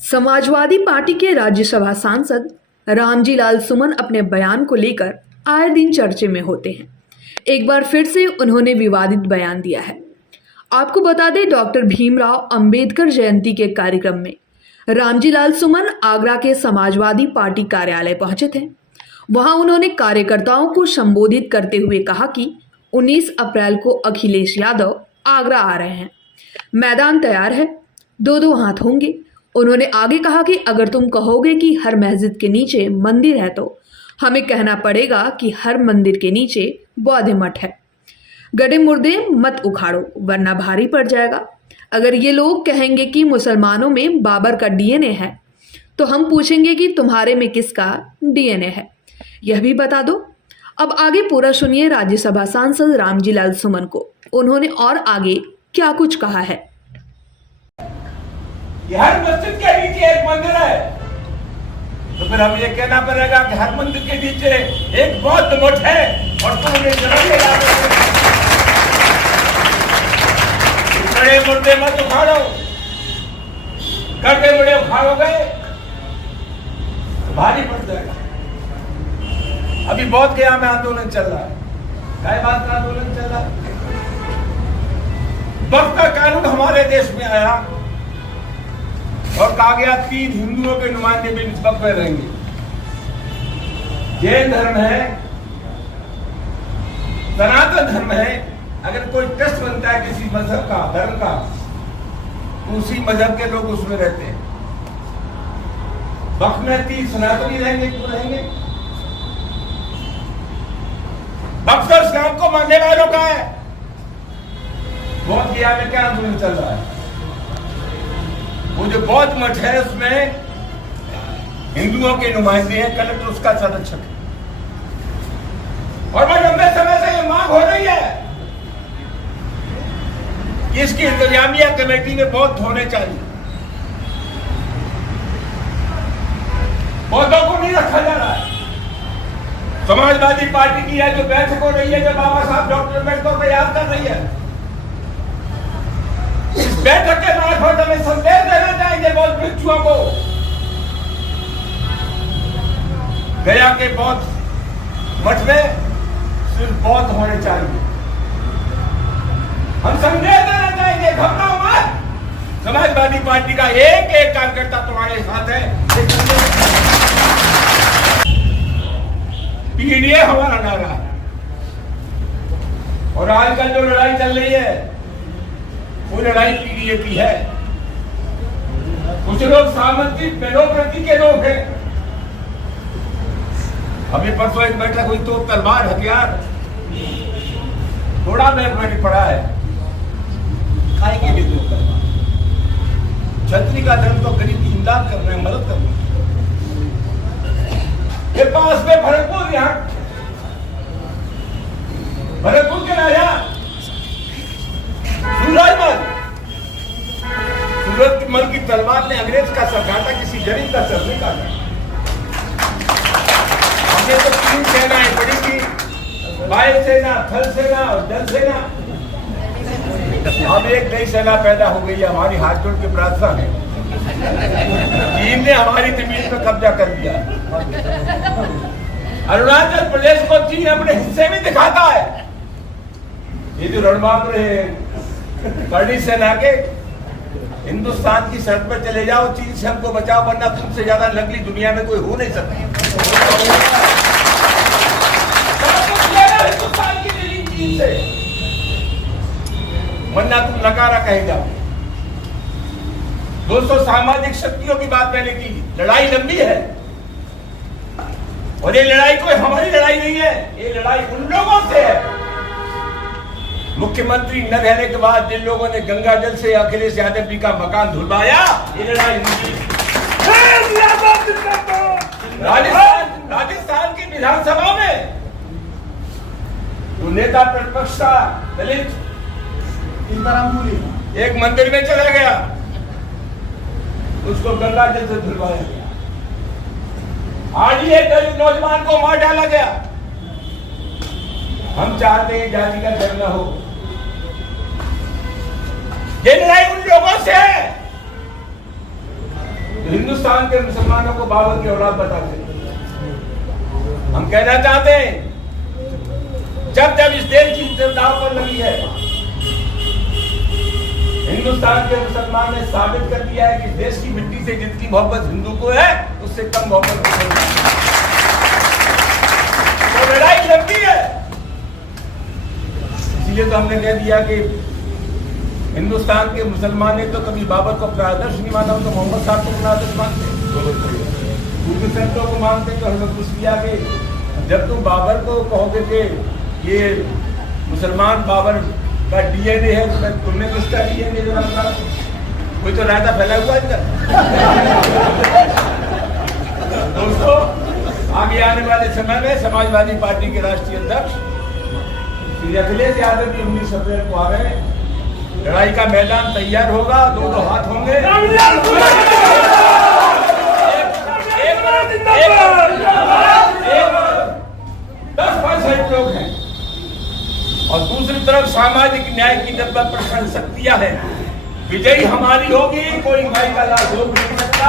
Samajwadi party के राज्यसभा सांसद रामजी लाल सुमन अपने बयान को लेकर आए दिन चर्चे में होते हैं। एक बार फिर से उन्होंने विवादित बयान दिया है। आपको बता दें, डॉक्टर भीमराव अंबेडकर जयंती के कार्यक्रम में रामजी लाल सुमन आगरा के समाजवादी पार्टी कार्यालय पहुंचे थे। वहां उन्होंने कार्यकर्ताओं को संबोधित करते हुए कहा कि 19 अप्रैल को अखिलेश यादव आगरा आ रहे हैं, मैदान तैयार है, दो हाथ होंगे। उन्होंने आगे कहा कि अगर तुम कहोगे कि हर मस्जिद के नीचे मंदिर है तो हमें कहना पड़ेगा कि हर मंदिर के नीचे बौद्ध मठ है। गड्ढे मुर्दे मत उखाड़ो वरना भारी पड़ जाएगा। अगर ये लोग कहेंगे कि मुसलमानों में बाबर का डीएनए है तो हम पूछेंगे कि तुम्हारे में किसका डीएनए है, यह भी बता दो। अब आगे पूरा सुनिए राज्यसभा सांसद रामजी लाल सुमन को। उन्होंने और आगे क्या कुछ कहा है। हर मस्जिद के नीचे एक मंदिर है तो फिर हमें ये कहना पड़ेगा कि हर मंदिर के नीचे एक बौद्ध मठ है और तुम उन्हें बड़े मुर्दे मत उखाड़ो। गड्ढे बड़े उखाड़ोगे तो भारी पड़ जाएगा। अभी बौद्ध गया में आंदोलन चल रहा है, क्या बात का आंदोलन चल रहा है। वक्त का कानून हमारे देश में आया और कहा गया 3 हिंदुओं के नुमाइंदे भी इस वक्त में रहेंगे। जैन धर्म है, सनातन धर्म है। अगर कोई टेस्ट बनता है किसी मजहब का, धर्म का, तो उसी मजहब के लोग उसमें रहते हैं। वक्त में 3 सनातनी रहेंगे, क्यों रहेंगे? वक्त और इस्लाम को मानने वालों का है। बौद्ध गया में क्या आंदोलन चल रहा है? वो जो बौद्ध मठ है उसमें हिंदुओं के नुमाइंदे हैं, कलेक्टर उसका संरक्षक है। और बड़ी लंबे समय से ये मांग हो रही है कि इसकी इंतजामिया कमेटी में बौद्ध होने चाहिए। बौद्धों को नहीं रखा जा रहा है। समाजवादी पार्टी की है जो बैठक हो रही है, जो बाबा साहब डॉक्टर अम्बेडकर को याद कर रही है, इस बैठक के मार्फत हमें संदेश देना चाहिए बौद्ध भिक्षुओं को। गया के बौद्ध मठ में सिर्फ बौद्ध होने चाहिए। हम संदेश देना चाहिए, घबराओ मत। समाजवादी पार्टी का एक एक कार्यकर्ता तुम्हारे साथ है। पीडीए हमारा नारा है। और आजकल जो लड़ाई चल रही है वो लड़ाई पीडीए की है। कुछ लोग सामंती डेमोक्रेसी के लोग हैं। अभी परसों एक बैठक हुई तो तलवार हथियार थोड़ा मैंने पढ़ा है, खाएंगे भी दो तलवार। छतरी का धर्म तो गरीब की इमदाद कर रहे हैं, मदद कर रहे हैं। ये पास में भरतपुर, यहाँ भरतपुर के राजा सूरजमल की तलवार ने अंग्रेज का सर काटा, किसी गरीब का सर नहीं काटा। हमने तो 3 सेनाएं पड़ी थी, वायु सेना, थल सेना और जल सेना। अब एक नई सेना पैदा हो गई है। हमारी हाथ जोड़ के प्रार्थना है, चीन ने हमारी जमीन पर कब्जा कर दिया। अरुणाचल प्रदेश को चीन अपने हिस्से में दिखाता है। ये जो रणबांकुर है करनी सेना के, हिंदुस्तान की सड़क पर चले जाओ, चीन से हमको बचाओ, वरना तुमसे ज्यादा नकली दुनिया में कोई हो नहीं सकती। हिंदुस्तान की जमीन चीन से, वरना तुम नकारा कहे जाओ। दोस्तों, सामाजिक शक्तियों की बात मैंने की। लड़ाई लंबी है और ये लड़ाई कोई हमारी लड़ाई नहीं है, ये लड़ाई उन लोगों से है। मुख्यमंत्री न रहने के बाद जिन लोगों ने गंगा जल से अखिलेश यादव जी का मकान धुलवाया, ये लड़ाई राजस्थान की विधानसभा में तो नेता प्रतिपक्ष का दलित एक मंदिर में चला गया, उसको गंगा जल से धुलवाया गया। आज ही एक दलित नौजवान को मार डाला गया। हम चाहते हैं जाति का धर्म न हो। ये लड़ाई उन लोगों से है तो हिंदुस्तान के मुसलमानों को बाबर की औलाद बताते हैं। हम कहना चाहते हैं, जब जब इस देश की दाव पर लगी है, हिंदुस्तान के मुसलमान ने साबित कर दिया है कि देश की मिट्टी से जितनी मोहब्बत हिंदू को है, उससे कम मोहब्बत मुसलमान को। तो लड़ाई लंबी है, इसलिए तो हमने कह दिया कि हिंदुस्तान के मुसलमान ने तो कभी बाबर को अपना आदर्श नहीं माना, तो मोहम्मद साहब को अपना आदर्श मानते, दूसरे संतों को मानते। तो हमें पूछ लिया कि जब तुम बाबर को कहोगे कि ये मुसलमान बाबर का डीएनए है, तो तुमने किसका डीएनए जो रखा? कोई तो रायता फैला हुआ है इधर। दोस्तों, आगे आने वाले समय में समाजवादी पार्टी के राष्ट्रीय अध्यक्ष श्री अखिलेश यादव की 19 अप्रैल को आ रहे हैं। लड़ाई का मैदान तैयार होगा, दो हाथ होंगे। 10% लोग हैं और दूसरी तरफ सामाजिक न्याय की 90% शक्तियां हैं। विजयी हमारी होगी, कोई भाई का लाभ हो नहीं सकता।